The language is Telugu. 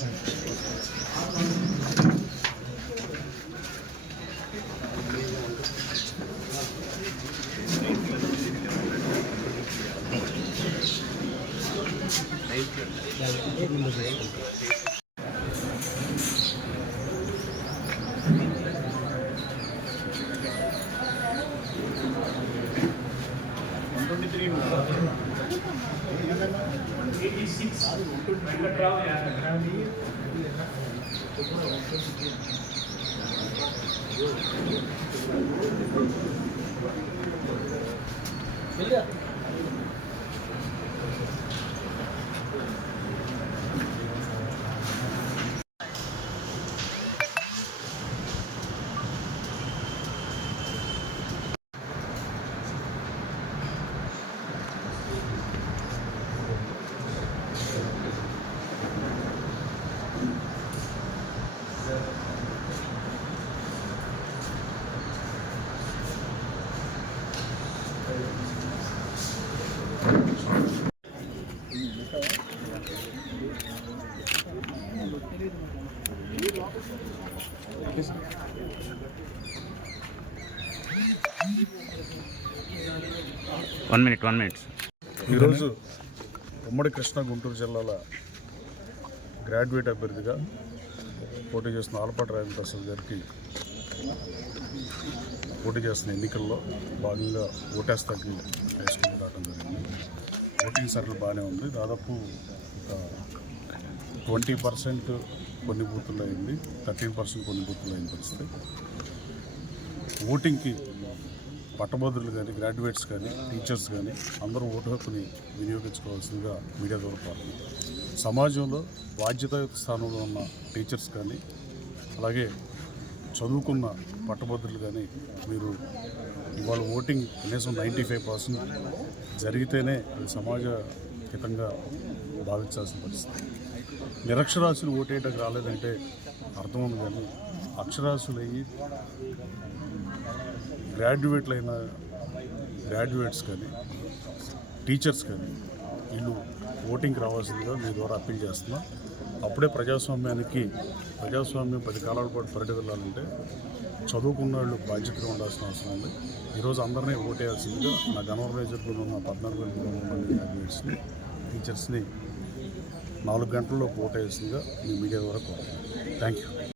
వన్ 86 వెంకట్రావు యాదవ్ వెళ్ళా వన్ మినిట్ వన్ మినిట్ ఈరోజు ఉమ్మడి కృష్ణా గుంటూరు జిల్లాల గ్రాడ్యుయేట్ అభ్యర్థిగా పోటీ చేస్తున్న ఆలపాటి రాజేంద్ర ప్రసాద్ గారికి పోటీ చేస్తున్న ఎన్నికల్లో భాగంగా ఓటేస్తాకి వేసుకుని రావడం జరిగింది. ఓటింగ్ సర్కిల్ బాగానే ఉంది. దాదాపు ట్వంటీ పర్సెంట్ కొన్ని బూతులు అయింది థర్టీన్ పర్సెంట్ కొన్ని బూతులు అయిన పరిస్థితి. ఓటింగ్కి పట్టభద్రులు కానీ గ్రాడ్యుయేట్స్ కానీ టీచర్స్ కానీ అందరూ ఓటు హక్కుని వినియోగించుకోవాల్సిందిగా మీడియా ద్వారా కోరుతున్నాం సమాజంలో బాధ్యతాయుత స్థానంలో ఉన్న టీచర్స్ కానీ అలాగే చదువుకున్న పట్టభద్రులు కానీ మీరు ఇవాళ ఓటింగ్ కనీసం నైంటీ ఫైవ్ పర్సెంట్ జరిగితేనే అది సమాజ హితంగా భావించాల్సిన పరిస్థితి. నిరక్షరాస్యులు ఓటేయటకు రాలేదంటే అర్థం ఉంది కానీ అక్షరాస్యులయ్యి గ్రాడ్యుయేట్లు అయిన గ్రాడ్యుయేట్స్ కానీ టీచర్స్ కానీ వీళ్ళు ఓటింగ్కి రావాల్సిందిగా మీ ద్వారా అప్పీల్ చేస్తున్నాం. అప్పుడే ప్రజాస్వామ్యానికి ప్రజాస్వామ్యం పది కాలాల పాటు పరిగెదలాలంటే చదువుకున్న వాళ్ళు బాధ్యతగా ఉండాల్సిన అవసరం ఉంది. ఈరోజు అందరినీ ఓటేయాల్సిందిగా నా గనవర్ ఉన్న పద్నాలుగు వేల మూడు వందల మంది గ్రాడ్యుయేట్స్ని టీచర్స్ని నాలుగు గంటల్లో ఓటేయాల్సిందిగా మీ మీడియా ద్వారా కోరుతున్నాను థ్యాంక్ యూ